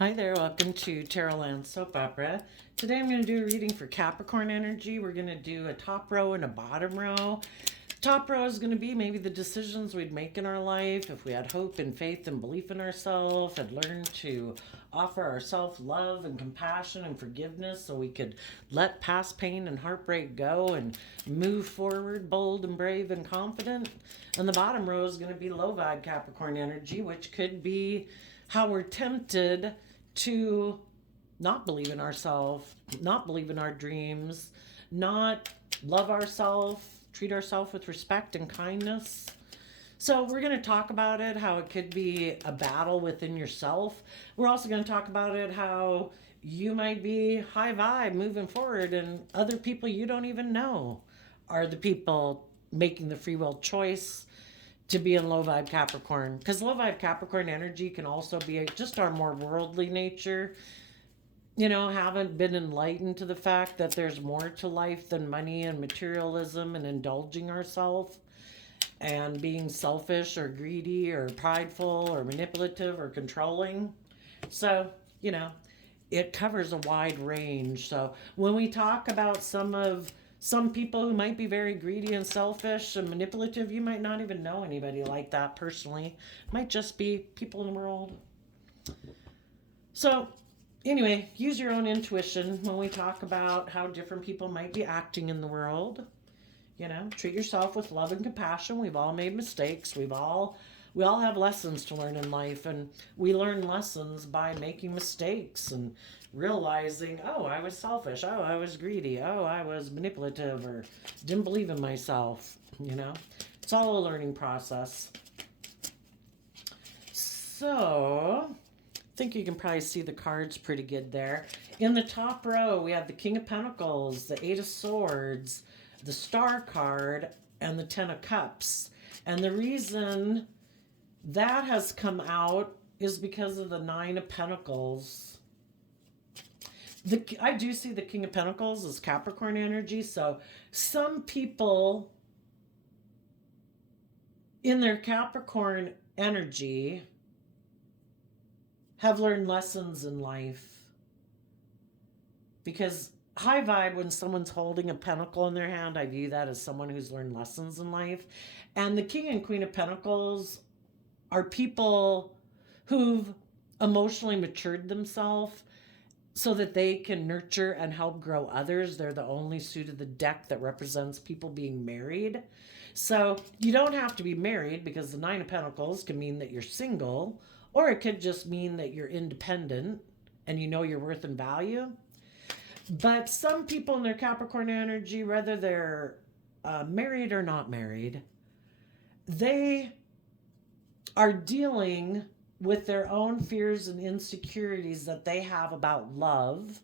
Hi there, welcome to Tarotland Soap Opera. Today I'm going to do a reading for Capricorn energy. We're going to do a top row and a bottom row. Top row is going to be maybe the decisions we'd make in our life if we had hope and faith and belief in ourselves, had learned to offer ourselves love and compassion and forgiveness so we could let past pain and heartbreak go and move forward bold and brave and confident. And the bottom row is going to be low vibe Capricorn energy, which could be how we're tempted to not believe in ourselves, not believe in our dreams, not love ourselves, treat ourselves with respect and kindness. So we're going to talk about it, how it could be a battle within yourself. We're also going to talk about it, how you might be high vibe moving forward and other people you don't even know are the people making the free will choice to be in low vibe Capricorn. Because low vibe Capricorn energy can also be just our more worldly nature. Haven't been enlightened to the fact that there's more to life than money and materialism and indulging ourselves and being selfish or greedy or prideful or manipulative or controlling. So, it covers a wide range. So when we talk about some people who might be very greedy and selfish and manipulative, you might not even know anybody like that personally. It might just be people in the world. So anyway, use your own intuition when we talk about how different people might be acting in the world. Treat yourself with love and compassion. We've all made mistakes. We all have lessons to learn in life, and we learn lessons by making mistakes and realizing, oh, I was selfish, oh, I was greedy, oh, I was manipulative or didn't believe in myself. It's all a learning process. So I think you can probably see the cards pretty good there. In the top row, we have the King of Pentacles, the Eight of Swords, the Star card, and the Ten of Cups. And the reason that has come out is because of the Nine of Pentacles. I do see the King of Pentacles as Capricorn energy. So some people in their Capricorn energy have learned lessons in life. Because high vibe, when someone's holding a pentacle in their hand, I view that as someone who's learned lessons in life. And the King and Queen of Pentacles are people who've emotionally matured themselves so that they can nurture and help grow others. They're the only suit of the deck that represents people being married. So you don't have to be married, because the Nine of Pentacles can mean that you're single, or it could just mean that you're independent and you know your worth and value. But some people in their Capricorn energy, whether they're married or not married, they are dealing with their own fears and insecurities that they have about love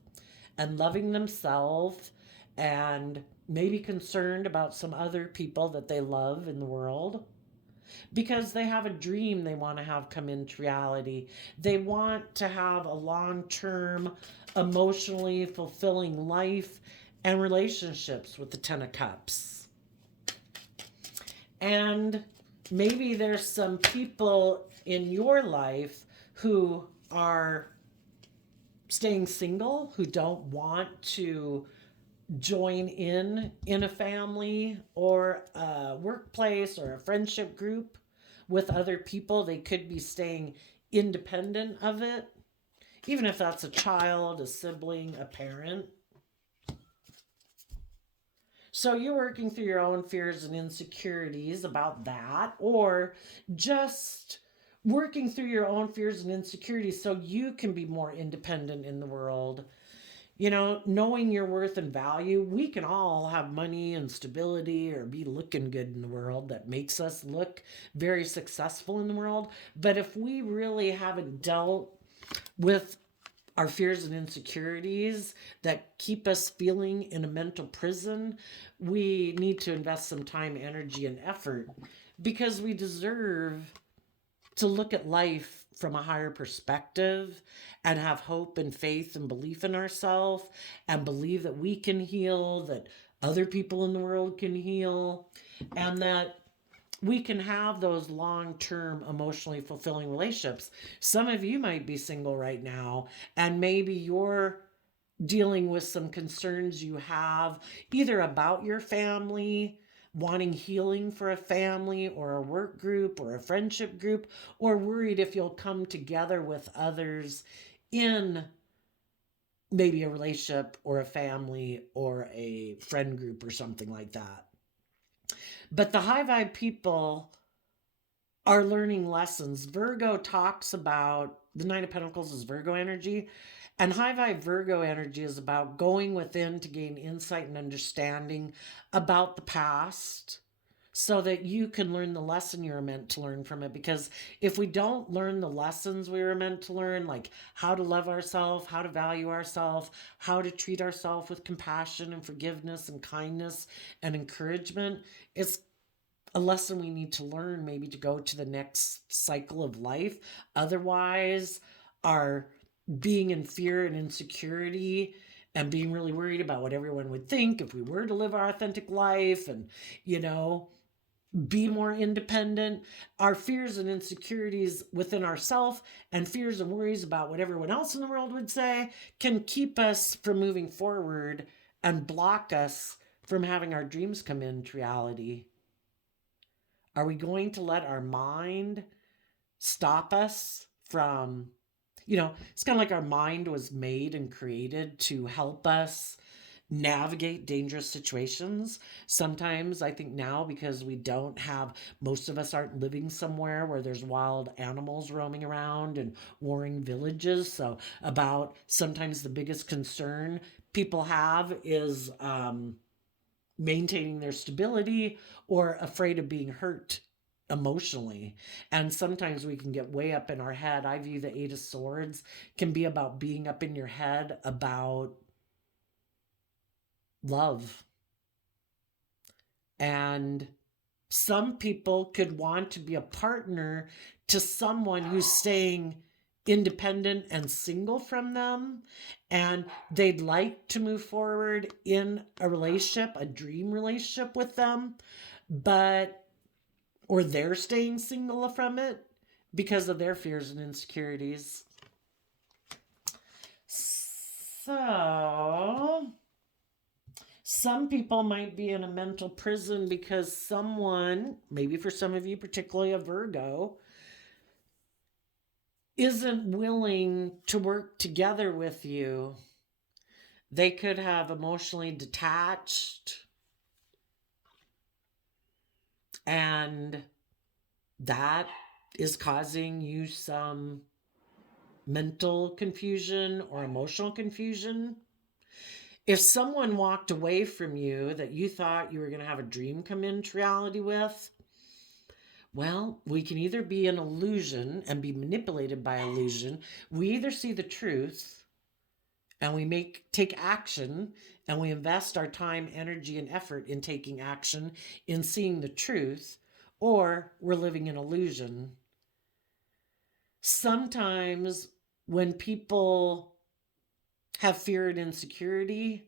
and loving themselves, and maybe concerned about some other people that they love in the world, because they have a dream they want to have come into reality. They want to have a long-term, emotionally fulfilling life and relationships with the Ten of Cups. And maybe there's some people in your life who are staying single, who don't want to join in a family or a workplace or a friendship group with other people. They could be staying independent of it, even if that's a child, a sibling, a parent. So you're working through your own fears and insecurities about that, or just working through your own fears and insecurities so you can be more independent in the world. Knowing your worth and value. We can all have money and stability or be looking good in the world that makes us look very successful in the world. But if we really haven't dealt with our fears and insecurities that keep us feeling in a mental prison, we need to invest some time, energy, and effort, because we deserve to look at life from a higher perspective and have hope and faith and belief in ourselves, and believe that we can heal, that other people in the world can heal, and that we can have those long-term emotionally fulfilling relationships. Some of you might be single right now, and maybe you're dealing with some concerns you have either about your family, wanting healing for a family or a work group or a friendship group, or worried if you'll come together with others in maybe a relationship or a family or a friend group or something like that. But the high vibe people are learning lessons. Virgo talks about the Nine of Pentacles is Virgo energy, and high vibe Virgo energy is about going within to gain insight and understanding about the past so that you can learn the lesson you're meant to learn from it. Because if we don't learn the lessons we were meant to learn, like how to love ourselves, how to value ourselves, how to treat ourselves with compassion and forgiveness and kindness and encouragement, it's a lesson we need to learn maybe to go to the next cycle of life. Otherwise, our being in fear and insecurity and being really worried about what everyone would think if we were to live our authentic life and, you know, be more independent, our fears and insecurities within ourselves and fears and worries about what everyone else in the world would say can keep us from moving forward and block us from having our dreams come into reality. Are we going to let our mind stop us from, it's kind of like our mind was made and created to help us navigate dangerous situations. Sometimes I think now, because we don't have, most of us aren't living somewhere where there's wild animals roaming around and warring villages. So about sometimes the biggest concern people have is maintaining their stability or afraid of being hurt emotionally. And sometimes we can get way up in our head. I view the Eight of Swords can be about being up in your head about love. And some people could want to be a partner to someone who's staying independent and single from them, and they'd like to move forward in a relationship, a dream relationship with them, or they're staying single from it because of their fears and insecurities. So some people might be in a mental prison because someone, maybe for some of you, particularly a Virgo, isn't willing to work together with you. They could have emotionally detached, and that is causing you some mental confusion or emotional confusion. If someone walked away from you that you thought you were going to have a dream come into reality with, well, we can either be an illusion and be manipulated by illusion. We either see the truth and we take action, and we invest our time, energy, and effort in taking action, in seeing the truth, or we're living an illusion. Sometimes when people have fear and insecurity,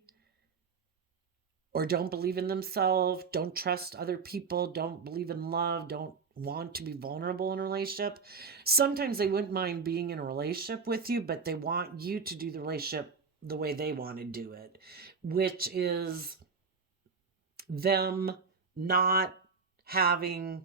or don't believe in themselves, don't trust other people, don't believe in love, don't want to be vulnerable in a relationship, sometimes they wouldn't mind being in a relationship with you, but they want you to do the relationship the way they want to do it, which is them not having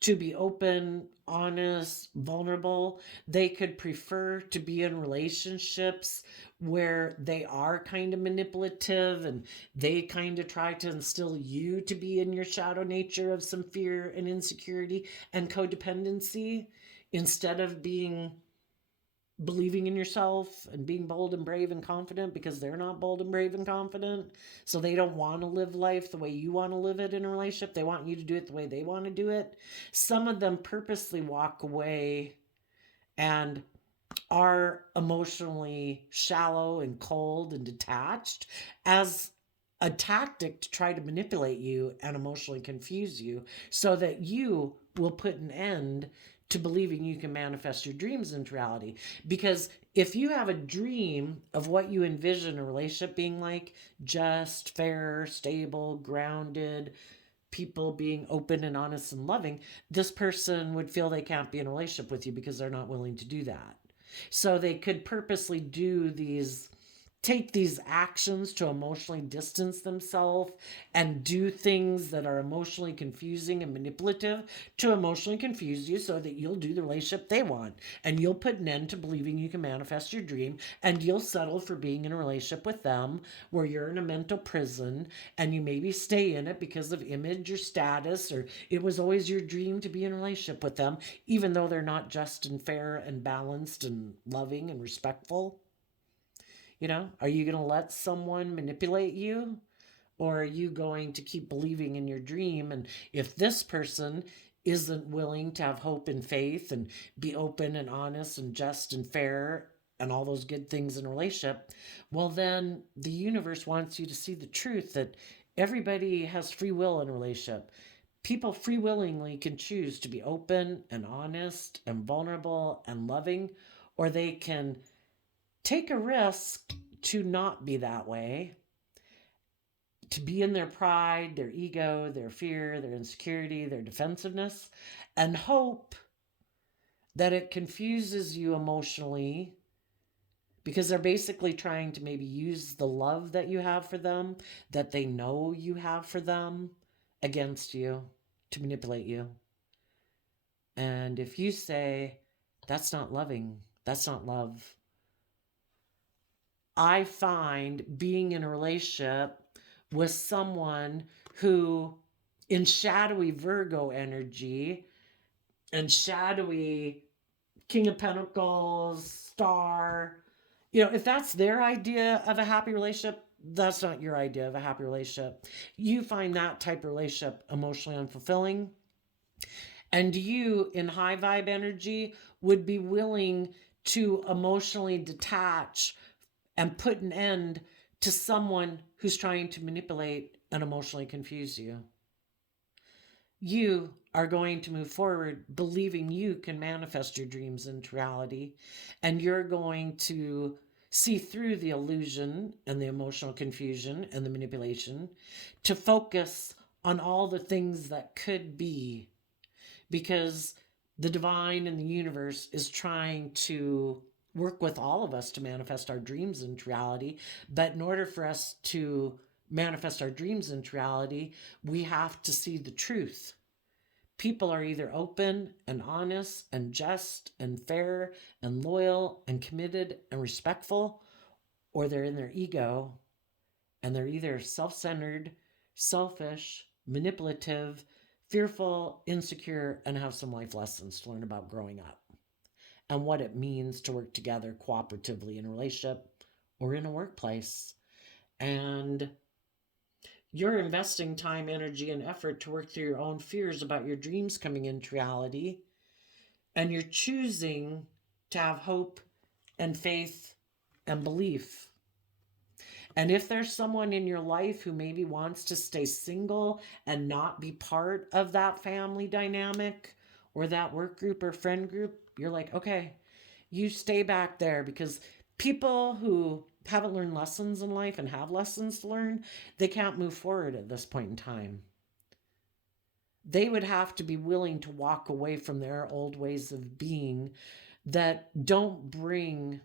to be open, honest, vulnerable. They could prefer to be in relationships where they are kind of manipulative and they kind of try to instill you to be in your shadow nature of some fear and insecurity and codependency, instead of believing in yourself and being bold and brave and confident, because they're not bold and brave and confident. So they don't want to live life the way you want to live it in a relationship. They want you to do it the way they want to do it. Some of them purposely walk away and are emotionally shallow and cold and detached as a tactic to try to manipulate you and emotionally confuse you so that you will put an end to believing you can manifest your dreams into reality. Because if you have a dream of what you envision a relationship being like, just, fair, stable, grounded, people being open and honest and loving, this person would feel they can't be in a relationship with you because they're not willing to do that. So they could purposely take these actions to emotionally distance themselves and do things that are emotionally confusing and manipulative to emotionally confuse you so that you'll do the relationship they want. And you'll put an end to believing you can manifest your dream, and you'll settle for being in a relationship with them where you're in a mental prison, and you maybe stay in it because of image or status, or it was always your dream to be in a relationship with them, even though they're not just and fair and balanced and loving and respectful. Are you going to let someone manipulate you? Or are you going to keep believing in your dream? And if this person isn't willing to have hope and faith and be open and honest and just and fair and all those good things in a relationship, well, then the universe wants you to see the truth that everybody has free will in a relationship. People free willingly can choose to be open and honest and vulnerable and loving, or they can take a risk to not be that way, to be in their pride, their ego, their fear, their insecurity, their defensiveness, and hope that it confuses you emotionally, because they're basically trying to maybe use the love that you have for them, that they know you have for them, against you to manipulate you. And if you say, that's not loving, that's not love, I find being in a relationship with someone who, in shadowy Virgo energy and shadowy King of Pentacles, Star, if that's their idea of a happy relationship, that's not your idea of a happy relationship. You find that type of relationship emotionally unfulfilling. And you, in high vibe energy, would be willing to emotionally detach and put an end to someone who's trying to manipulate and emotionally confuse you. You are going to move forward believing you can manifest your dreams into reality, and you're going to see through the illusion and the emotional confusion and the manipulation to focus on all the things that could be, because the divine and the universe is trying to work with all of us to manifest our dreams into reality. But in order for us to manifest our dreams into reality, we have to see the truth. People are either open and honest and just and fair and loyal and committed and respectful, or they're in their ego and they're either self-centered, selfish, manipulative, fearful, insecure, and have some life lessons to learn about growing up and what it means to work together cooperatively in a relationship or in a workplace. And you're investing time, energy, and effort to work through your own fears about your dreams coming into reality. And you're choosing to have hope and faith and belief. And if there's someone in your life who maybe wants to stay single and not be part of that family dynamic or that work group or friend group, you're like, okay, you stay back there, because people who haven't learned lessons in life and have lessons to learn, they can't move forward at this point in time. They would have to be willing to walk away from their old ways of being that don't bring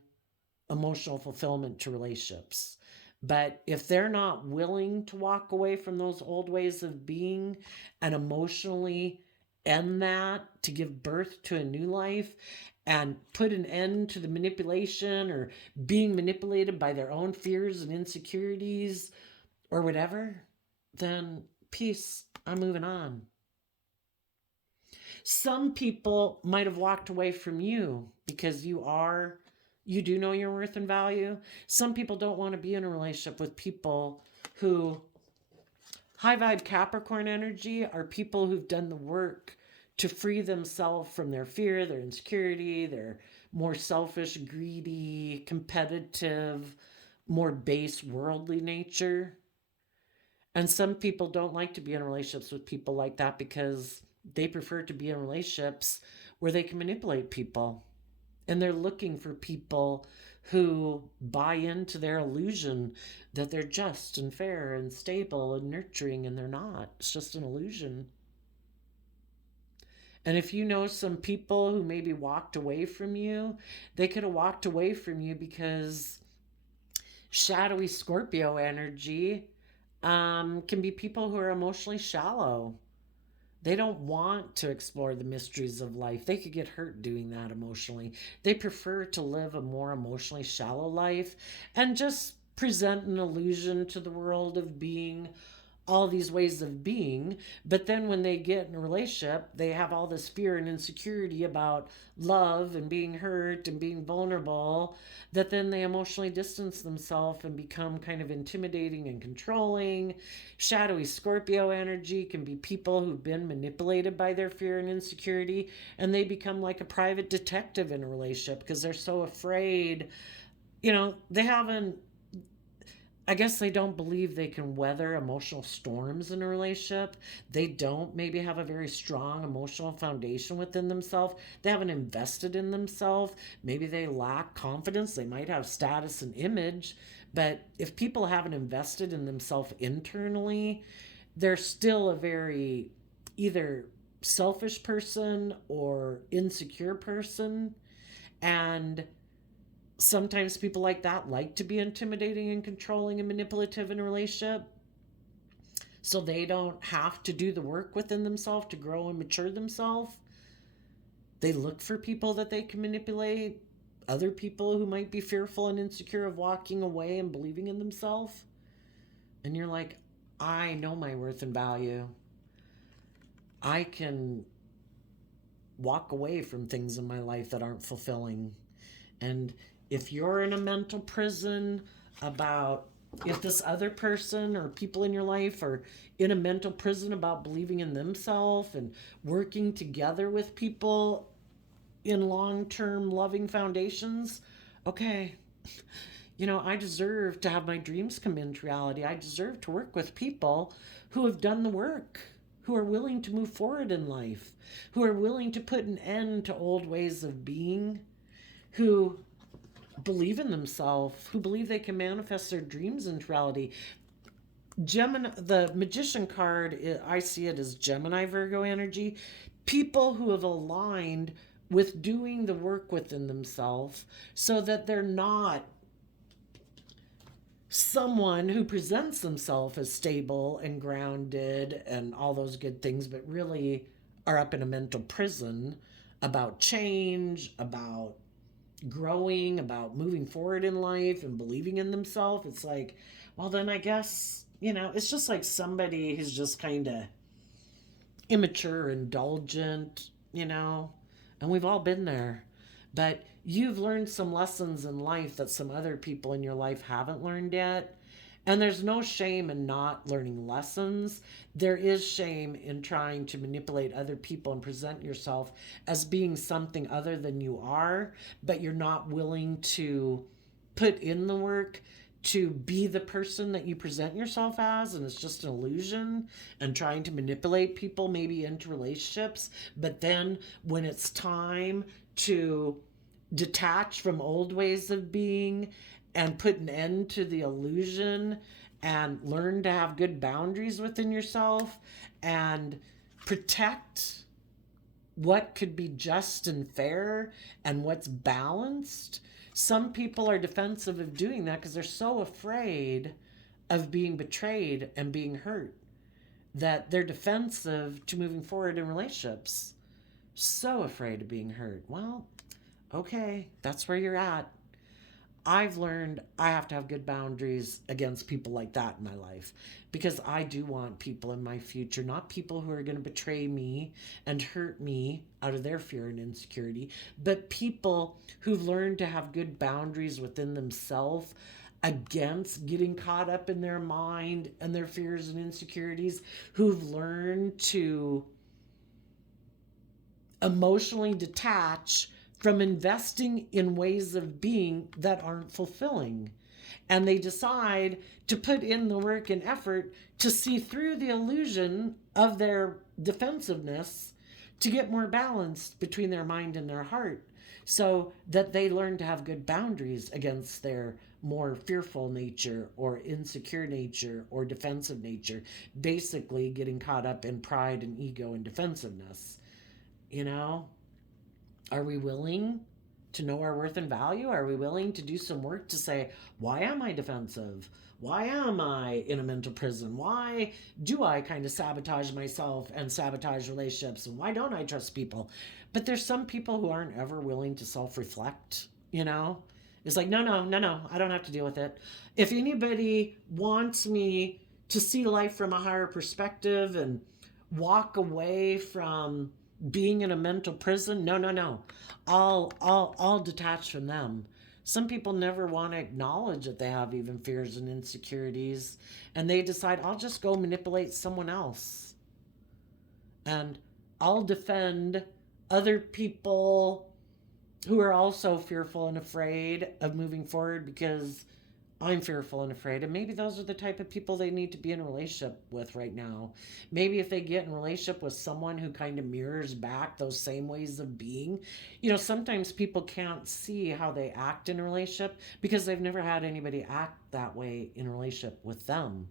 emotional fulfillment to relationships. But if they're not willing to walk away from those old ways of being and emotionally end that to give birth to a new life and put an end to the manipulation or being manipulated by their own fears and insecurities or whatever, then peace, I'm moving on. Some people might have walked away from you because you do know your worth and value. Some people don't want to be in a relationship with people who, high vibe Capricorn energy, are people who've done the work to free themselves from their fear, their insecurity, their more selfish, greedy, competitive, more base worldly nature. And some people don't like to be in relationships with people like that because they prefer to be in relationships where they can manipulate people. And they're looking for people who buy into their illusion that they're just and fair and stable and nurturing, and they're not. It's just an illusion. And if you know some people who maybe walked away from you, they could have walked away from you because shadowy Scorpio energy can be people who are emotionally shallow. They don't want to explore the mysteries of life. They could get hurt doing that emotionally. They prefer to live a more emotionally shallow life and just present an illusion to the world of being all these ways of being. But then when they get in a relationship, they have all this fear and insecurity about love and being hurt and being vulnerable, that then they emotionally distance themselves and become kind of intimidating and controlling. Shadowy Scorpio energy can be people who've been manipulated by their fear and insecurity, and they become like a private detective in a relationship because they're so afraid. They haven't, I guess they don't believe they can weather emotional storms in a relationship. They don't maybe have a very strong emotional foundation within themselves. They haven't invested in themselves. Maybe they lack confidence. They might have status and image. But if people haven't invested in themselves internally, they're still a very either selfish person or insecure person. And sometimes people like that like to be intimidating and controlling and manipulative in a relationship, so they don't have to do the work within themselves to grow and mature themselves. They look for people that they can manipulate, other people who might be fearful and insecure of walking away and believing in themselves. And you're like, I know my worth and value. I can walk away from things in my life that aren't fulfilling. And if you're in a mental prison about if this other person or people in your life are in a mental prison about believing in themselves and working together with people in long-term loving foundations, okay, I deserve to have my dreams come into reality. I deserve to work with people who have done the work, who are willing to move forward in life, who are willing to put an end to old ways of being, who believe in themselves, who believe they can manifest their dreams into reality. Gemini, the Magician card, I see it as Gemini Virgo energy. People who have aligned with doing the work within themselves so that they're not someone who presents themselves as stable and grounded and all those good things, but really are up in a mental prison about change, about growing, about moving forward in life and believing in themselves. It's like, well, then I guess, it's just like somebody who's just kind of immature, indulgent, and we've all been there. But you've learned some lessons in life that some other people in your life haven't learned yet. And there's no shame in not learning lessons. There is shame in trying to manipulate other people and present yourself as being something other than you are, but you're not willing to put in the work to be the person that you present yourself as, and it's just an illusion, and trying to manipulate people maybe into relationships. But then when it's time to detach from old ways of being and put an end to the illusion and learn to have good boundaries within yourself and protect what could be just and fair and what's balanced. Some people are defensive of doing that because they're so afraid of being betrayed and being hurt that they're defensive to moving forward in relationships. So afraid of being hurt. Well, okay, that's where you're at. I've learned I have to have good boundaries against people like that in my life because I do want people in my future, not people who are going to betray me and hurt me out of their fear and insecurity, but people who've learned to have good boundaries within themselves against getting caught up in their mind and their fears and insecurities, who've learned to emotionally detach from investing in ways of being that aren't fulfilling. And they decide to put in the work and effort to see through the illusion of their defensiveness to get more balanced between their mind and their heart. so that they learn to have good boundaries against their more fearful nature or insecure nature or defensive nature, basically getting caught up in pride and ego and defensiveness. You know, are we willing to know our worth and value? Are we willing to do some work to say, why am I defensive? Why am I in a mental prison? Why do I kind of sabotage myself and sabotage relationships? And why don't I trust people? But there's some people who aren't ever willing to self reflect, you know? It's like, no, no, no, no, I don't have to deal with it. If anybody wants me to see life from a higher perspective and walk away from being in a mental prison, no, no, no. I'll detach from them. Some people never want to acknowledge that they have even fears and insecurities, and they decide, I'll just go manipulate someone else. And I'll defend other people who are also fearful and afraid of moving forward because I'm fearful and afraid. And maybe those are the type of people they need to be in a relationship with right now. Maybe if they get in a relationship with someone who kind of mirrors back those same ways of being. You know, sometimes people can't see how they act in a relationship because they've never had anybody act that way in a relationship with them.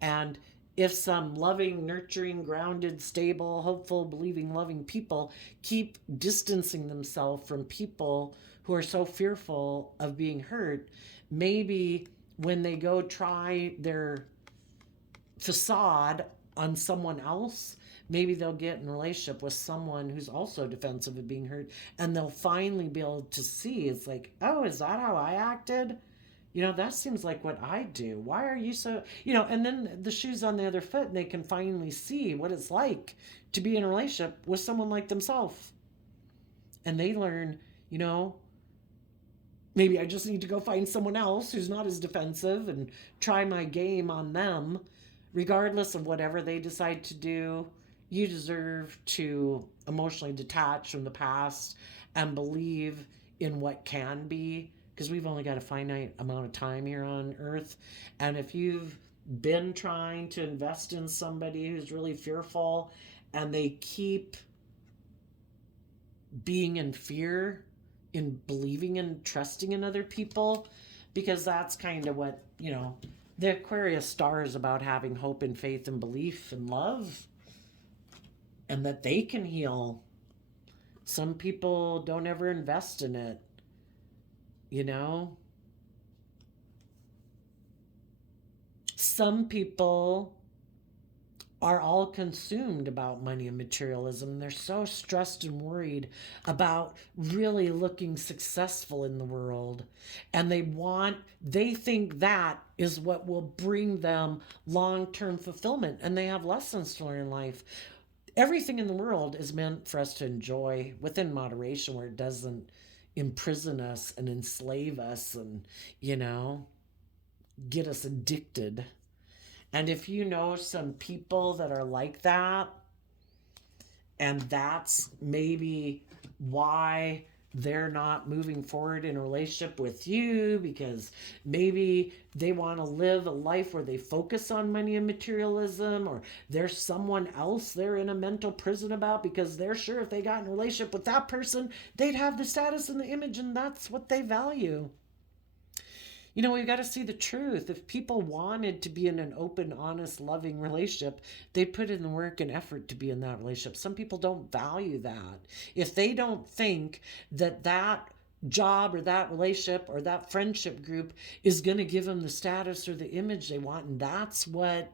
And if some loving, nurturing, grounded, stable, hopeful, believing, loving people keep distancing themselves from people who are so fearful of being hurt, maybe when they go try their facade on someone else, maybe they'll get in a relationship with someone who's also defensive of being hurt, and they'll finally be able to see, it's like, oh, is that how I acted? You know, that seems like what I do. Why are you so, you know, and then the shoe's on the other foot and they can finally see what it's like to be in a relationship with someone like themselves. And they learn, you know, maybe I just need to go find someone else who's not as defensive and try my game on them. Regardless of whatever they decide to do, you deserve to emotionally detach from the past and believe in what can be, because we've only got a finite amount of time here on earth. And if you've been trying to invest in somebody who's really fearful and they keep being in fear, in believing and trusting in other people, because that's kind of what, you know, the Aquarius star is about, having hope and faith and belief and love, and that they can heal. Some people don't ever invest in it, you know? Some people are all consumed about money and materialism. They're so stressed and worried about really looking successful in the world. And they think that is what will bring them long term fulfillment. And they have lessons to learn in life. Everything in the world is meant for us to enjoy within moderation, where it doesn't imprison us and enslave us and, you know, get us addicted. And if you know some people that are like that, and that's maybe why they're not moving forward in a relationship with you, because maybe they want to live a life where they focus on money and materialism, or there's someone else they're in a mental prison about because they're sure if they got in a relationship with that person, they'd have the status and the image, and that's what they value. You know, we've got to see the truth. If people wanted to be in an open, honest, loving relationship, they'd put in the work and effort to be in that relationship. Some people don't value that. If they don't think that that job or that relationship or that friendship group is going to give them the status or the image they want, and that's what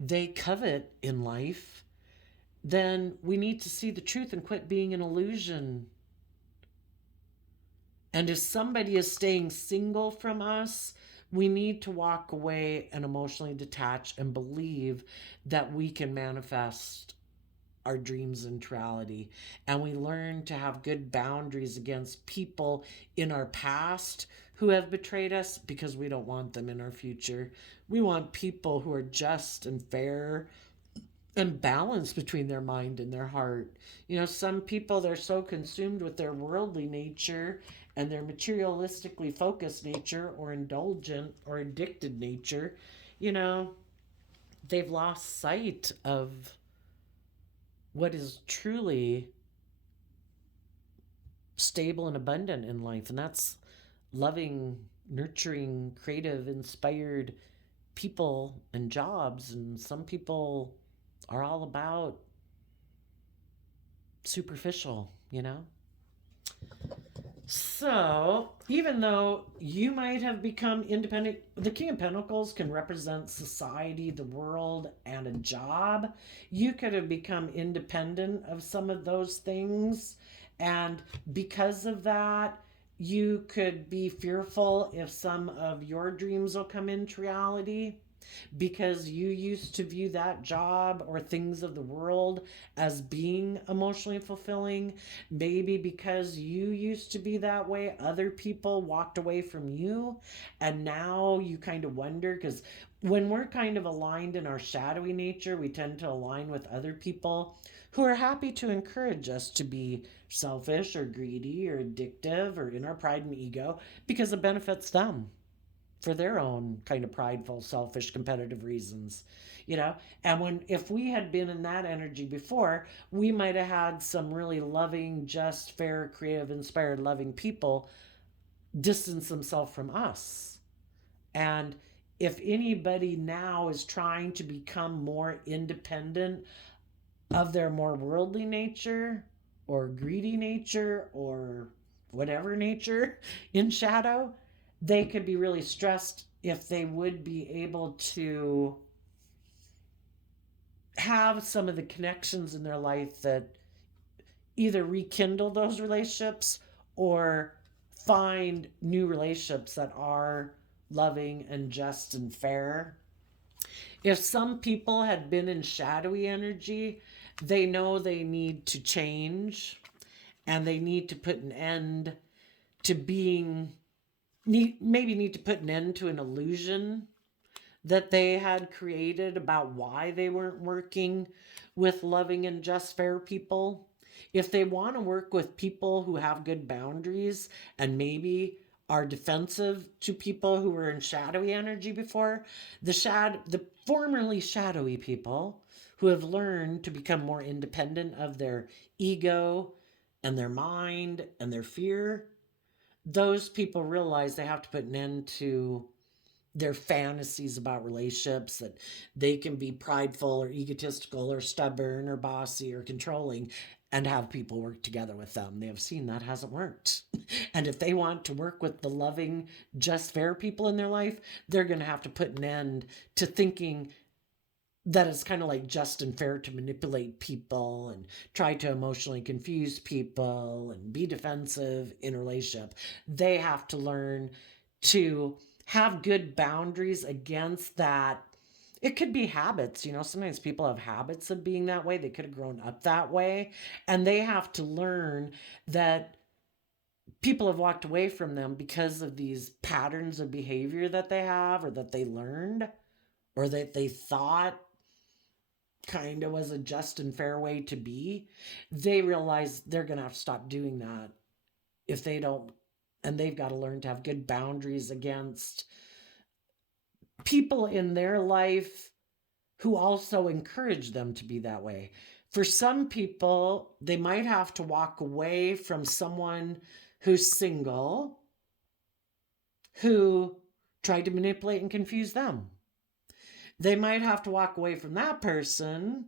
they covet in life, then we need to see the truth and quit being an illusion. And if somebody is staying single from us, we need to walk away and emotionally detach and believe that we can manifest our dreams into reality. And we learn to have good boundaries against people in our past who have betrayed us, because we don't want them in our future. We want people who are just and fair and balanced between their mind and their heart. You know, some people, they're so consumed with their worldly nature and their materialistically focused nature, or indulgent or addicted nature, you know, they've lost sight of what is truly stable and abundant in life. And that's loving, nurturing, creative, inspired people and jobs. And some people are all about superficial, you know? So, even though you might have become independent, the King of Pentacles can represent society, the world, and a job. You could have become independent of some of those things. And because of that, you could be fearful if some of your dreams will come into reality because you used to view that job or things of the world as being emotionally fulfilling. Maybe because you used to be that way, other people walked away from you. And now you kind of wonder because when we're kind of aligned in our shadowy nature, we tend to align with other people who are happy to encourage us to be selfish or greedy or addictive or in our pride and ego because it benefits them for their own kind of prideful, selfish, competitive reasons, you know? And when, if we had been in that energy before, we might have had some really loving, just, fair, creative, inspired, loving people distance themselves from us. And if anybody now is trying to become more independent of their more worldly nature or greedy nature or whatever nature in shadow, they could be really stressed if they would be able to have some of the connections in their life that either rekindle those relationships or find new relationships that are loving and just and fair. If some people had been in shadowy energy, they know they need to change and they need to put an end to being maybe need to put an end to an illusion that they had created about why they weren't working with loving and just fair people. If they want to work with people who have good boundaries and maybe are defensive to people who were in shadowy energy before, the formerly shadowy people who have learned to become more independent of their ego and their mind and their fear, those people realize they have to put an end to their fantasies about relationships, that they can be prideful or egotistical or stubborn or bossy or controlling and have people work together with them. They have seen that hasn't worked. And if they want to work with the loving, just, fair people in their life, they're going to have to put an end to thinking that it's kind of like just and fair to manipulate people and try to emotionally confuse people and be defensive in a relationship. They have to learn to have good boundaries against that. It could be habits, you know, sometimes people have habits of being that way. They could have grown up that way. And they have to learn that people have walked away from them because of these patterns of behavior that they have or that they learned or that they thought kind of was a just and fair way to be. They realize they're going to have to stop doing that if they don't. And they've got to learn to have good boundaries against people in their life who also encourage them to be that way. For some people, they might have to walk away from someone who's single, who tried to manipulate and confuse them. They might have to walk away from that person,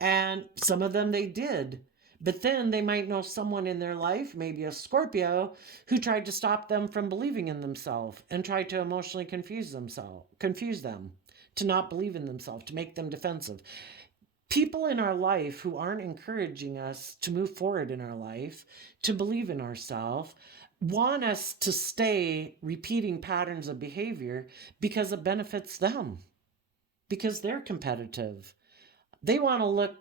and some of them they did. But then they might know someone in their life, maybe a Scorpio, who tried to stop them from believing in themselves and tried to emotionally confuse them, to not believe in themselves, to make them defensive. People in our life who aren't encouraging us to move forward in our life, to believe in ourselves, want us to stay repeating patterns of behavior because it benefits them, because they're competitive. They want to look,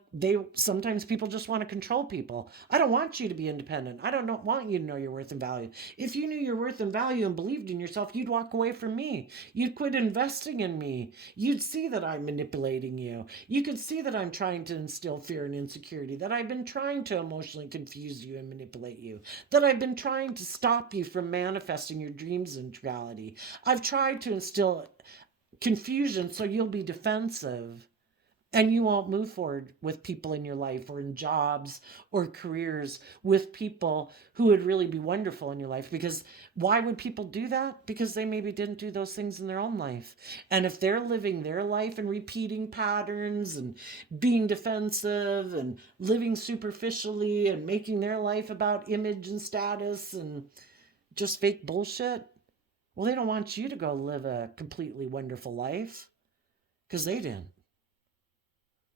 sometimes people just want to control people. I don't want you to be independent. I don't want you to know your worth and value. If you knew your worth and value and believed in yourself, you'd walk away from me. You'd quit investing in me. You'd see that I'm manipulating you. You could see that I'm trying to instill fear and insecurity, that I've been trying to emotionally confuse you and manipulate you, that I've been trying to stop you from manifesting your dreams into reality. I've tried to instill confusion so you'll be defensive. And you won't move forward with people in your life or in jobs or careers with people who would really be wonderful in your life. Because why would people do that? Because they maybe didn't do those things in their own life. And if they're living their life and repeating patterns and being defensive and living superficially and making their life about image and status and just fake bullshit, well, they don't want you to go live a completely wonderful life because they didn't.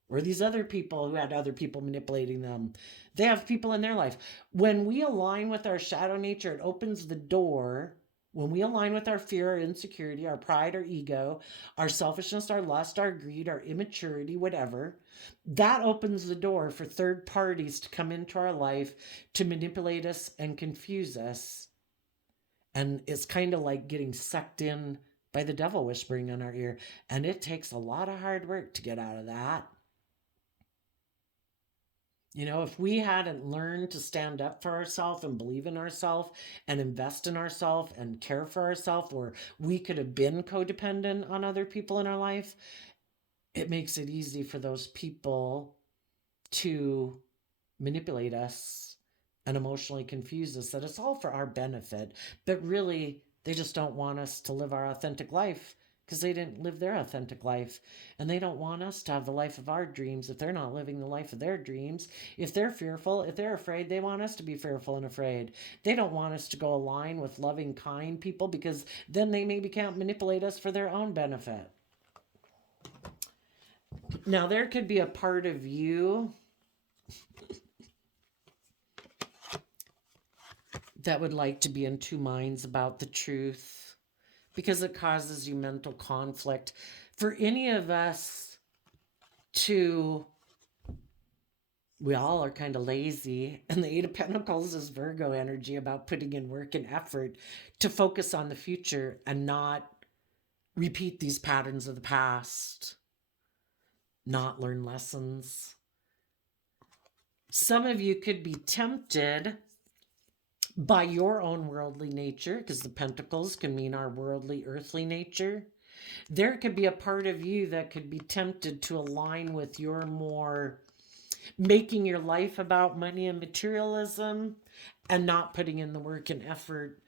Or these other people who had other people manipulating them. They have people in their life. When we align with our shadow nature, it opens the door. When we align with our fear, our insecurity, our pride, our ego, our selfishness, our lust, our greed, our immaturity, whatever, that opens the door for third parties to come into our life to manipulate us and confuse us. And it's kind of like getting sucked in by the devil whispering in our ear. And it takes a lot of hard work to get out of that. You know, if we hadn't learned to stand up for ourselves and believe in ourselves and invest in ourselves and care for ourselves, or we could have been codependent on other people in our life, it makes it easy for those people to manipulate us and emotionally confuse us that it's all for our benefit. But really, they just don't want us to live our authentic life because they didn't live their authentic life. And they don't want us to have the life of our dreams if they're not living the life of their dreams. If they're fearful, if they're afraid, they want us to be fearful and afraid. They don't want us to go align with loving, kind people because then they maybe can't manipulate us for their own benefit. Now, there could be a part of you that would like to be in two minds about the truth because it causes you mental conflict. For any of us we all are kind of lazy, and the Eight of Pentacles is Virgo energy about putting in work and effort to focus on the future and not repeat these patterns of the past, not learn lessons. Some of you could be tempted by your own worldly nature, because the pentacles can mean our worldly, earthly nature. There could be a part of you that could be tempted to align with your more making your life about money and materialism and not putting in the work and effort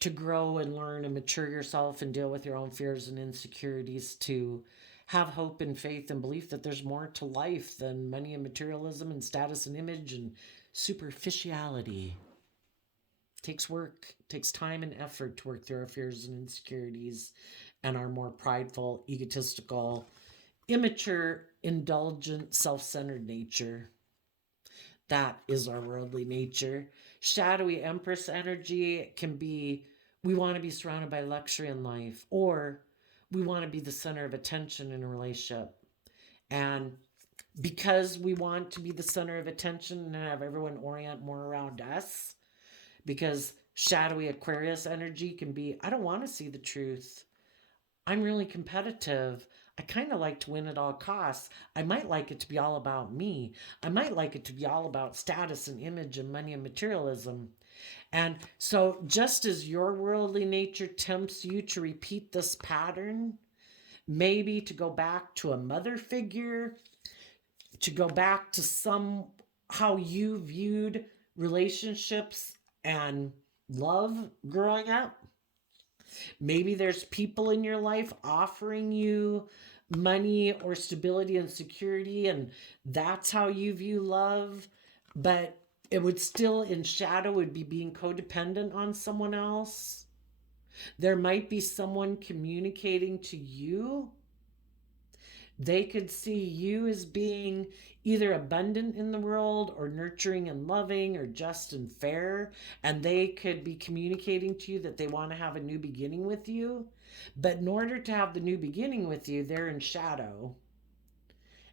to grow and learn and mature yourself and deal with your own fears and insecurities, to have hope and faith and belief that there's more to life than money and materialism and status and image and superficiality. Takes work, takes time and effort to work through our fears and insecurities and our more prideful, egotistical, immature, indulgent, self-centered nature. That is our worldly nature. Shadowy Empress energy can be, we want to be surrounded by luxury in life, or we want to be the center of attention in a relationship. And because we want to be the center of attention and have everyone orient more around us, because shadowy Aquarius energy can be, I don't want to see the truth. I'm really competitive. I kind of like to win at all costs. I might like it to be all about me. I might like it to be all about status and image and money and materialism. And so just as your worldly nature tempts you to repeat this pattern, maybe to go back to a mother figure, to go back to how you viewed relationships and love growing up. Maybe there's people in your life offering you money or stability and security, and that's how you view love. But it would still, in shadow, would be being codependent on someone else. There might be someone communicating to you. They could see you as being either abundant in the world or nurturing and loving or just and fair. And they could be communicating to you that they want to have a new beginning with you. But in order to have the new beginning with you, they're in shadow.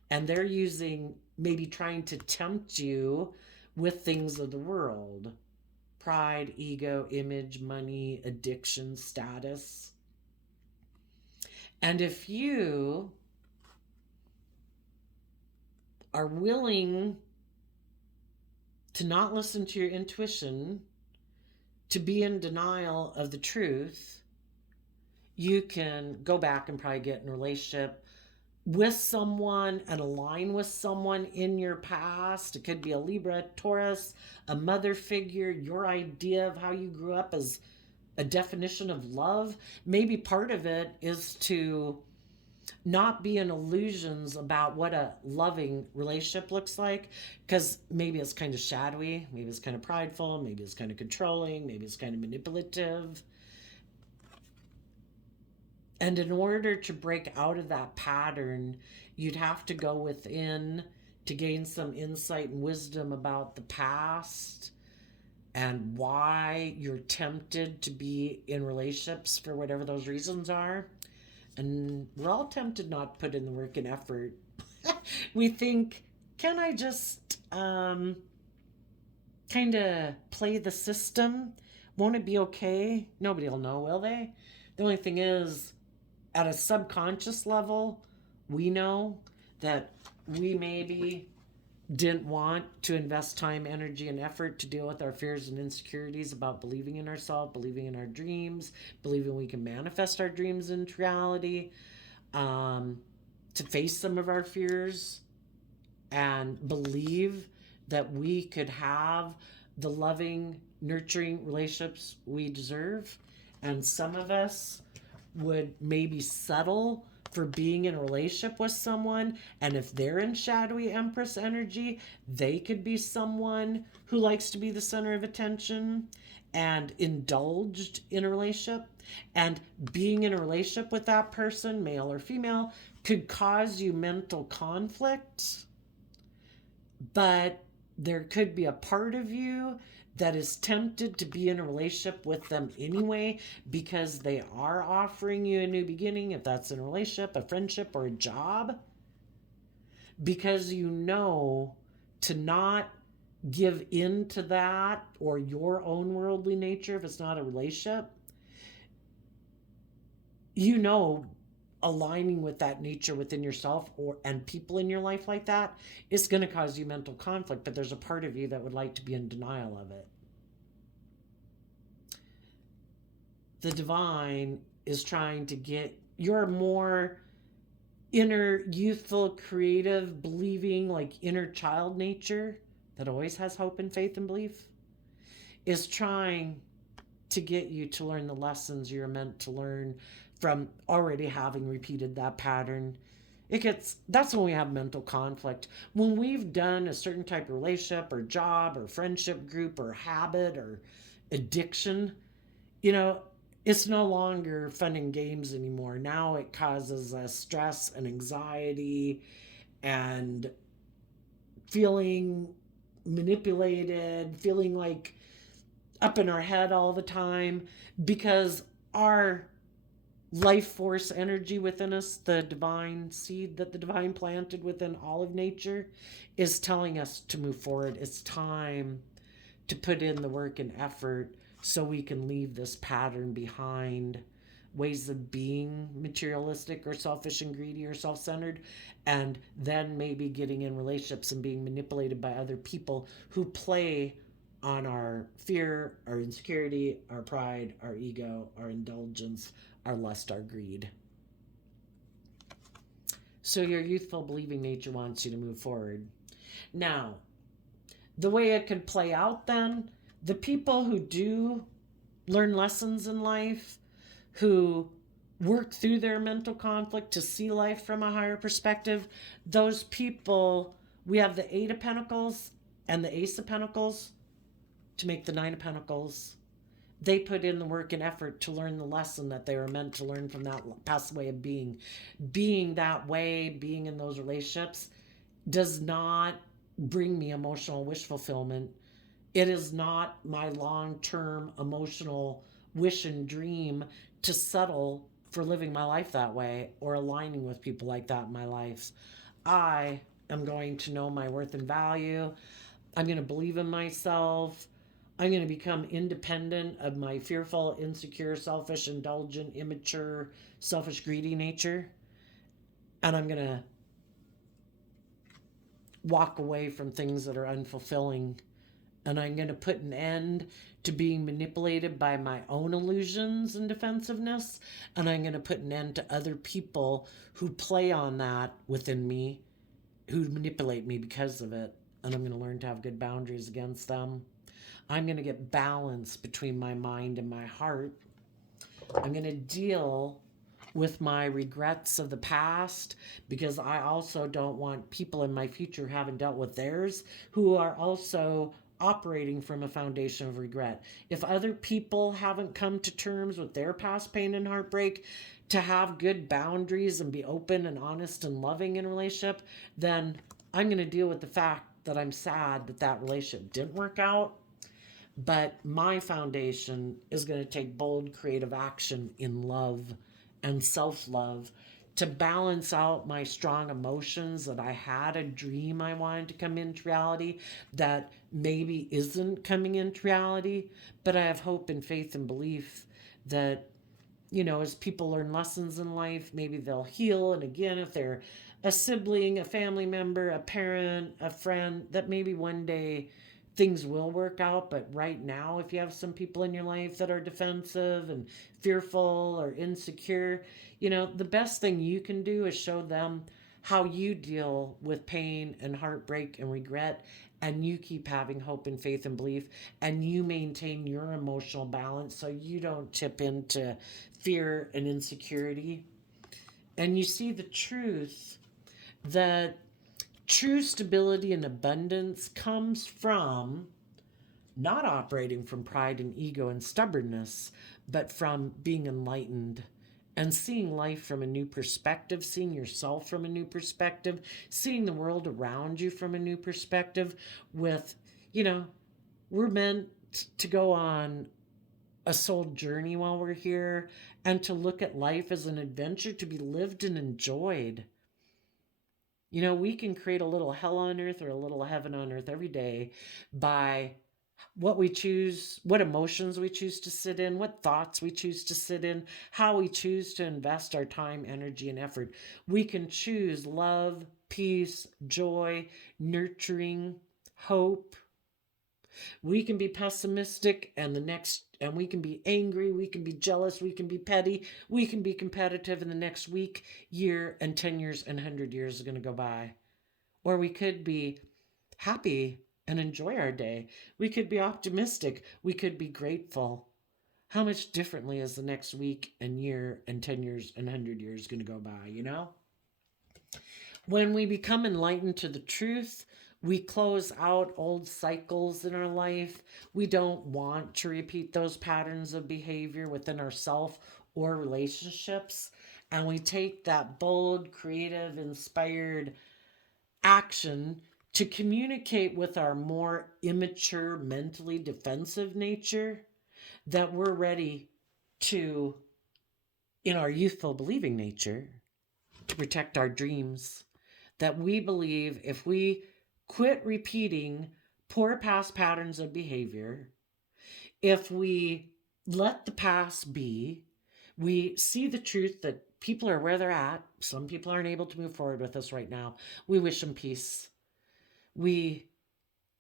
And they're maybe trying to tempt you with things of the world. Pride, ego, image, money, addiction, status. And if you are willing to not listen to your intuition, to be in denial of the truth, you can go back and probably get in a relationship with someone and align with someone in your past. It could be a Libra, Taurus, a mother figure, your idea of how you grew up as a definition of love. Maybe part of it is to not be in illusions about what a loving relationship looks like, because maybe it's kind of shadowy, maybe it's kind of prideful, maybe it's kind of controlling, maybe it's kind of manipulative. And in order to break out of that pattern, you'd have to go within to gain some insight and wisdom about the past and why you're tempted to be in relationships for whatever those reasons are. And we're all tempted not to put in the work and effort. We think, can I just kind of play the system? Won't it be okay? Nobody will know, will they? The only thing is, at a subconscious level, we know that we maybe didn't want to invest time, energy, and effort to deal with our fears and insecurities about believing in ourselves, believing in our dreams, believing we can manifest our dreams into reality, to face some of our fears and believe that we could have the loving, nurturing relationships we deserve. And some of us would maybe settle for being in a relationship with someone, and if they're in shadowy Empress energy, they could be someone who likes to be the center of attention and indulged in a relationship. And being in a relationship with that person, male or female, could cause you mental conflict, but there could be a part of you that is tempted to be in a relationship with them anyway, because they are offering you a new beginning, if that's in a relationship, a friendship, or a job, because you know to not give in to that or your own worldly nature if it's not a relationship. You know, aligning with that nature within yourself and people in your life like that, it's going to cause you mental conflict, but there's a part of you that would like to be in denial of it. The divine is trying to get your more inner, youthful, creative, believing, like inner child nature that always has hope and faith and belief, is trying to get you to learn the lessons you're meant to learn from already having repeated that pattern. That's when we have mental conflict. When we've done a certain type of relationship or job or friendship group or habit or addiction, it's no longer fun and games anymore. Now it causes us stress and anxiety and feeling manipulated, feeling like up in our head all the time, because our life force energy within us, the divine seed that the divine planted within all of nature, is telling us to move forward. It's time to put in the work and effort so we can leave this pattern behind, ways of being materialistic or selfish and greedy or self-centered, and then maybe getting in relationships and being manipulated by other people who play on our fear, our insecurity, our pride, our ego, our indulgence, our lust, our greed. So your youthful believing nature wants you to move forward. Now, the way it could play out then, the people who do learn lessons in life, who work through their mental conflict to see life from a higher perspective, those people, we have the Eight of Pentacles and the Ace of Pentacles to make the Nine of Pentacles. They put in the work and effort to learn the lesson that they were meant to learn from that past way of being. Being that way, being in those relationships, does not bring me emotional wish fulfillment. It is not my long-term emotional wish and dream to settle for living my life that way or aligning with people like that in my life. I am going to know my worth and value. I'm going to believe in myself. I'm going to become independent of my fearful, insecure, selfish, indulgent, immature, selfish, greedy nature. And I'm going to walk away from things that are unfulfilling And I'm going to put an end to being manipulated by my own illusions and defensiveness. And I'm going to put an end to other people who play on that within me, who manipulate me because of it. And I'm going to learn to have good boundaries against them. I'm going to get balance between my mind and my heart. I'm going to deal with my regrets of the past, because I also don't want people in my future who haven't dealt with theirs who are also operating from a foundation of regret. If other people haven't come to terms with their past pain and heartbreak to have good boundaries and be open and honest and loving in a relationship, then I'm going to deal with the fact that I'm sad that that relationship didn't work out. But my foundation is going to take bold, creative action in love and self love to balance out my strong emotions that I had a dream I wanted to come into reality that maybe isn't coming into reality. But I have hope and faith and belief that, as people learn lessons in life, maybe they'll heal. And again, if they're a sibling, a family member, a parent, a friend, that maybe one day things will work out. But right now, if you have some people in your life that are defensive and fearful or insecure, the best thing you can do is show them how you deal with pain and heartbreak and regret, and you keep having hope and faith and belief, and you maintain your emotional balance so you don't tip into fear and insecurity. And you see the truth that true stability and abundance comes from not operating from pride and ego and stubbornness, but from being enlightened and seeing life from a new perspective, seeing yourself from a new perspective, seeing the world around you from a new perspective. With, we're meant to go on a soul journey while we're here, and to look at life as an adventure to be lived and enjoyed. We can create a little hell on earth or a little heaven on earth every day by what we choose, what emotions we choose to sit in, what thoughts we choose to sit in, how we choose to invest our time, energy, and effort. We can choose love, peace, joy, nurturing, hope. We can be pessimistic and we can be angry, we can be jealous, we can be petty, we can be competitive, and the next week, year, and 10 years and 100 years are going to go by. Or we could be happy and enjoy our day. We could be optimistic. We could be grateful. How much differently is the next week and year and 10 years and 100 years going to go by? When we become enlightened to the truth, we close out old cycles in our life. We don't want to repeat those patterns of behavior within ourselves or relationships. And we take that bold, creative, inspired action to communicate with our more immature, mentally defensive nature that we're ready to, in our youthful believing nature, to protect our dreams. That we believe if we quit repeating poor past patterns of behavior, if we let the past be, we see the truth that people are where they're at. Some people aren't able to move forward with us right now. We wish them peace. We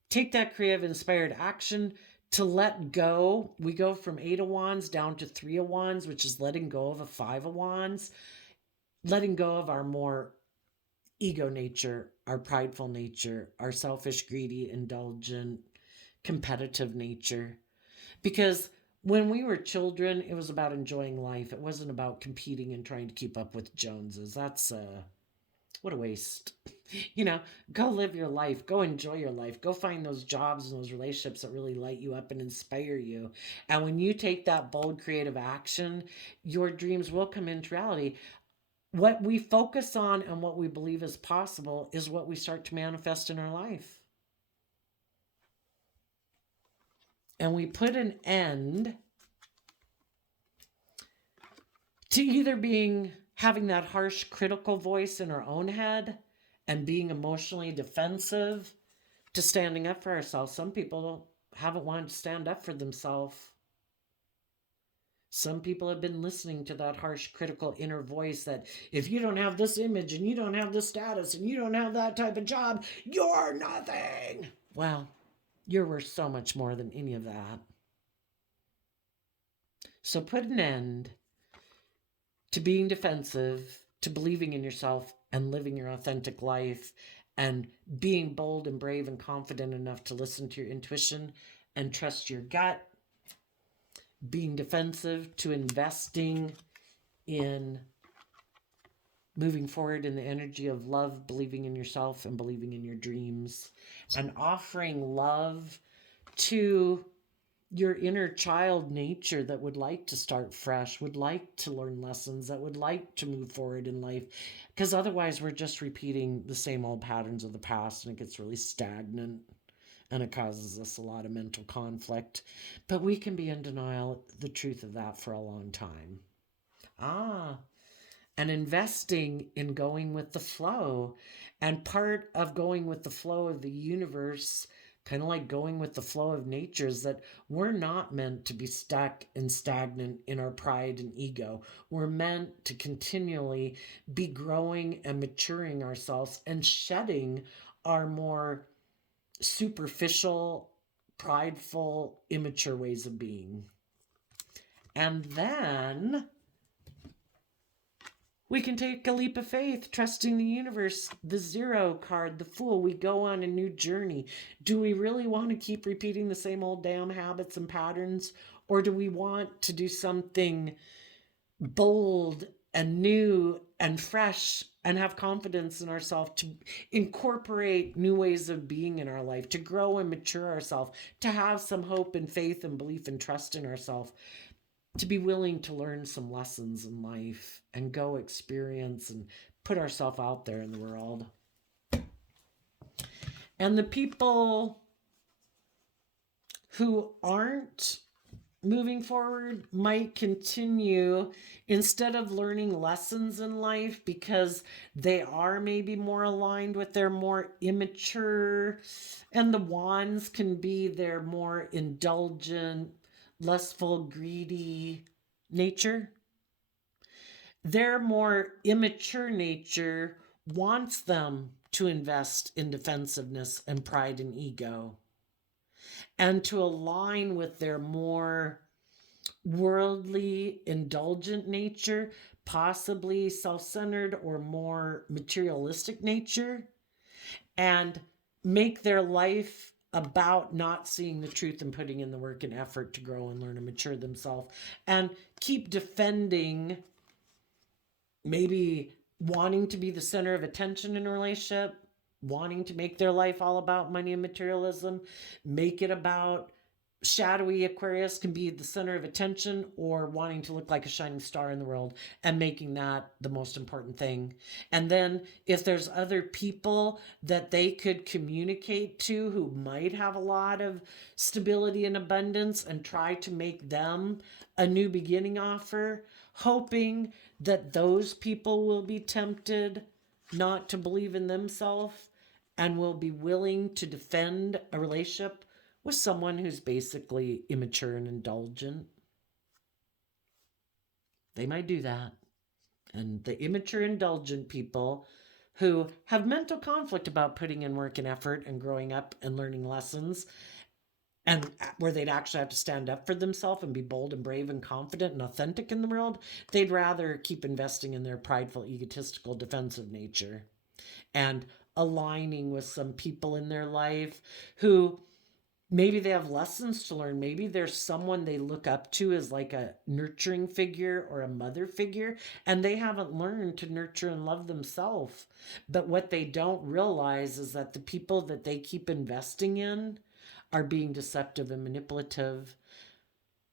take that creative, inspired action to let go. We go from 8 of Wands down to 3 of Wands, which is letting go of a 5 of Wands, letting go of our more ego nature, our prideful nature, our selfish, greedy, indulgent, competitive nature. Because when we were children, it was about enjoying life. It wasn't about competing and trying to keep up with Joneses. That's what a waste. Go live your life. Go enjoy your life. Go find those jobs and those relationships that really light you up and inspire you. And when you take that bold, creative action, your dreams will come into reality. What we focus on and what we believe is possible is what we start to manifest in our life. And we put an end to either having that harsh, critical voice in our own head and being emotionally defensive, to standing up for ourselves. Some people haven't wanted to stand up for themselves. Some people have been listening to that harsh, critical inner voice that if you don't have this image and you don't have this status and you don't have that type of job, you're nothing. Well, You're worth so much more than any of that. So put an end to being defensive, to believing in yourself and living your authentic life, and being bold and brave and confident enough to listen to your intuition and trust your gut, being defensive to investing in moving forward in the energy of love, believing in yourself and believing in your dreams, and offering love to your inner child nature that would like to start fresh, would like to learn lessons, that would like to move forward in life. Because otherwise, we're just repeating the same old patterns of the past, and it gets really stagnant and it causes us a lot of mental conflict. But we can be in denial the truth of that for a long time. And investing in going with the flow. And part of going with the flow of the universe, kind of like going with the flow of nature, is that we're not meant to be stuck and stagnant in our pride and ego. We're meant to continually be growing and maturing ourselves and shedding our more superficial, prideful, immature ways of being. And then we can take a leap of faith, trusting the universe, the zero card, the fool. We go on a new journey. Do we really want to keep repeating the same old damn habits and patterns? Or do we want to do something bold and new and fresh and have confidence in ourselves, to incorporate new ways of being in our life, to grow and mature ourselves, to have some hope and faith and belief and trust in ourselves, to be willing to learn some lessons in life and go experience and put ourselves out there in the world. And the people who aren't moving forward might continue, instead of learning lessons in life, because they are maybe more aligned with their more immature, and the wands can be their more indulgent, lustful, greedy nature. Their more immature nature wants them to invest in defensiveness and pride and ego, and to align with their more worldly, indulgent nature, possibly self-centered or more materialistic nature, and make their life about not seeing the truth and putting in the work and effort to grow and learn and mature themselves, and keep defending, maybe wanting to be the center of attention in a relationship, wanting to make their life all about money and materialism, make it about shadowy Aquarius can be the center of attention, or wanting to look like a shining star in the world and making that the most important thing. And then if there's other people that they could communicate to who might have a lot of stability and abundance, and try to make them a new beginning offer, hoping that those people will be tempted not to believe in themselves and will be willing to defend a relationship with someone who's basically immature and indulgent. They might do that. And the immature, indulgent people who have mental conflict about putting in work and effort and growing up and learning lessons, and where they'd actually have to stand up for themselves and be bold and brave and confident and authentic in the world, they'd rather keep investing in their prideful, egotistical, defensive nature, and aligning with some people in their life who maybe they have lessons to learn. Maybe there's someone they look up to as like a nurturing figure or a mother figure, and they haven't learned to nurture and love themselves. But what they don't realize is that the people that they keep investing in are being deceptive and manipulative.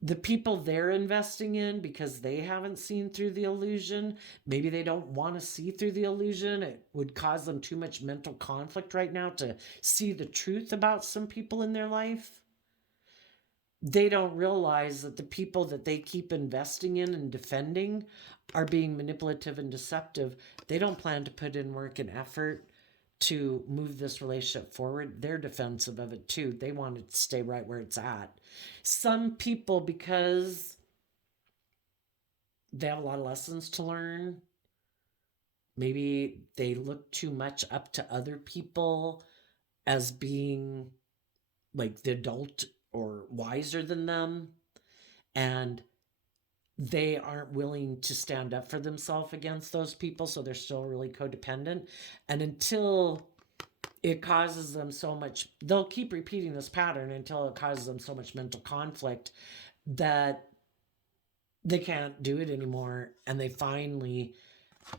The people they're investing in, because they haven't seen through the illusion, maybe they don't want to see through the illusion. It would cause them too much mental conflict right now to see the truth about some people in their life. They don't realize that the people that they keep investing in and defending are being manipulative and deceptive. They don't plan to put in work and effort to move this relationship forward. They're defensive of it too. They want it to stay right where it's at. Some people, because they have a lot of lessons to learn, maybe they look too much up to other people as being like the adult or wiser than them, and they aren't willing to stand up for themselves against those people, so they're still really codependent. And until it causes them so much, they'll keep repeating this pattern until it causes them so much mental conflict that they can't do it anymore, and they finally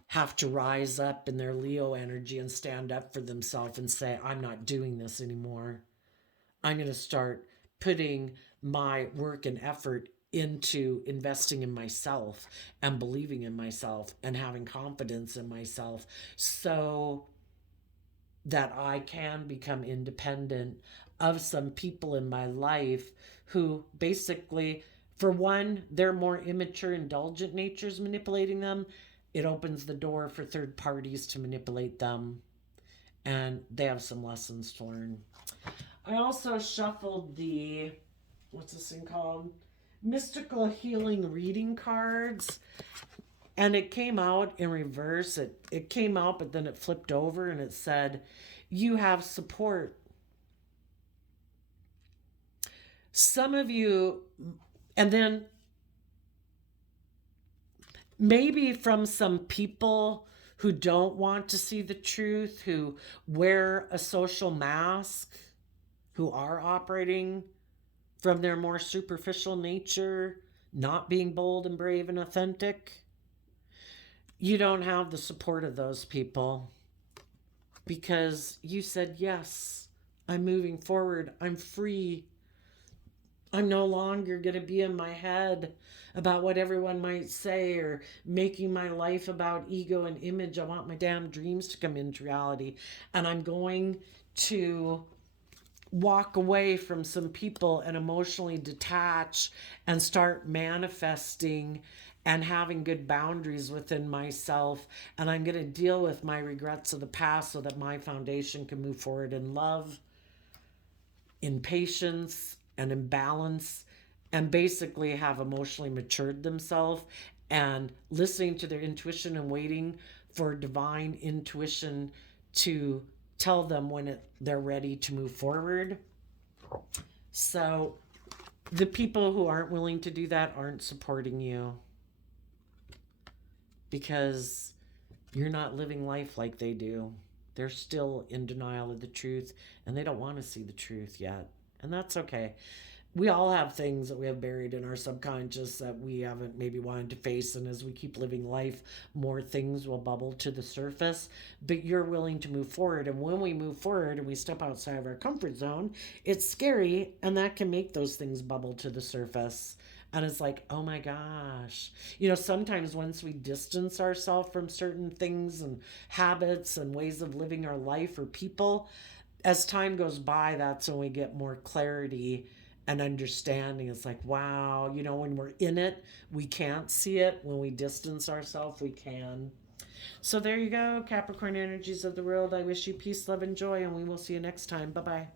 have to rise up in their Leo energy and stand up for themselves and say, I'm not doing this anymore. I'm going to start putting my work and effort into investing in myself and believing in myself and having confidence in myself so that I can become independent of some people in my life who basically, for one, they're more immature, indulgent natures manipulating them. It opens the door for third parties to manipulate them, and they have some lessons to learn. I also shuffled the, what's this thing called? Mystical Healing Reading Cards. And it came out in reverse. It came out, but then it flipped over and it said, you have support. Some of you, and then maybe from some people who don't want to see the truth, who wear a social mask, who are operating from their more superficial nature, not being bold and brave and authentic. You don't have the support of those people because you said, yes, I'm moving forward. I'm free. I'm no longer going to be in my head about what everyone might say or making my life about ego and image. I want my damn dreams to come into reality. And I'm going to walk away from some people and emotionally detach and start manifesting and having good boundaries within myself. And I'm going to deal with my regrets of the past so that my foundation can move forward in love, in patience, and in balance, and basically have emotionally matured themselves and listening to their intuition and waiting for divine intuition to tell them when they're ready to move forward. So the people who aren't willing to do that aren't supporting you because you're not living life like they do. They're still in denial of the truth and they don't want to see the truth yet. And that's okay. We all have things that we have buried in our subconscious that we haven't maybe wanted to face. And as we keep living life, more things will bubble to the surface. But you're willing to move forward. And when we move forward and we step outside of our comfort zone, it's scary. And that can make those things bubble to the surface. And it's like, oh my gosh. Sometimes once we distance ourselves from certain things and habits and ways of living our life or people, as time goes by, that's when we get more clarity and understanding. It's like, wow, when we're in it, we can't see it. When we distance ourselves, we can. So there you go, Capricorn energies of the world. I wish you peace, love, and joy, and we will see you next time. Bye bye.